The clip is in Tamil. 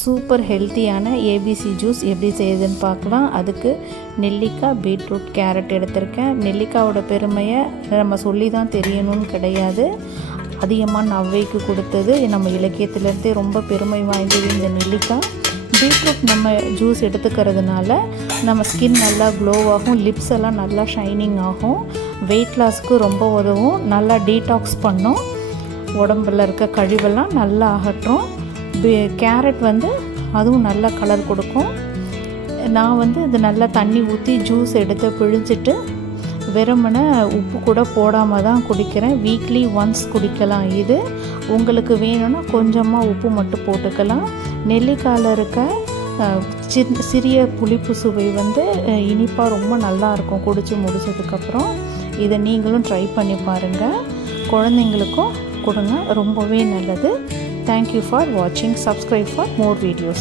சூப்பர் ஹெல்த்தியான ஏபிசி ஜூஸ் எப்படி செய்யுதுன்னு பார்க்கலாம். அதுக்கு நெல்லிக்காய், பீட்ரூட், கேரட் எடுத்திருக்கேன். நெல்லிக்காயோட பெருமையை நம்ம சொல்லி தான் தெரியணும்னு கிடையாது. அதிகமாக நவ்வைக்கு கொடுத்தது நம்ம இலக்கியத்திலேருந்தே ரொம்ப பெருமை வாய்ந்தது இந்த நெல்லிக்காய். பீட்ரூட் நம்ம ஜூஸ் எடுத்துக்கிறதுனால நம்ம ஸ்கின் நல்லா க்ளோ ஆகும், லிப்ஸ் எல்லாம் நல்லா ஷைனிங் ஆகும், வெயிட் லாஸ்க்கு ரொம்ப உதவும், நல்லா டீடாக்ஸ் பண்ணும், உடம்புல இருக்க கழிவெல்லாம் நல்லா அகற்றும். கேரட் அதுவும் நல்ல கலர் கொடுக்கும். நான் இது நல்லா தண்ணி ஊற்றி ஜூஸ் எடுத்து பிழிஞ்சிட்டு வெறுமனே உப்பு கூட போடாமல் தான் குடிக்கிறேன். வீக்லி ஒன்ஸ் குடிக்கலாம். இது உங்களுக்கு வேணும்னா கொஞ்சமாக உப்பு மட்டும் போட்டுக்கலாம். நெல்லிக்காயில் இருக்க சிறிய புளிப்பு சுவை இனிப்பாக ரொம்ப நல்லாயிருக்கும் குடித்து முடிச்சதுக்கப்புறம். இதை நீங்களும் ட்ரை பண்ணி பாருங்கள். குழந்தைங்களுக்கும் கொடுங்க, ரொம்பவே நல்லது. Thank you for watching. Subscribe for more videos.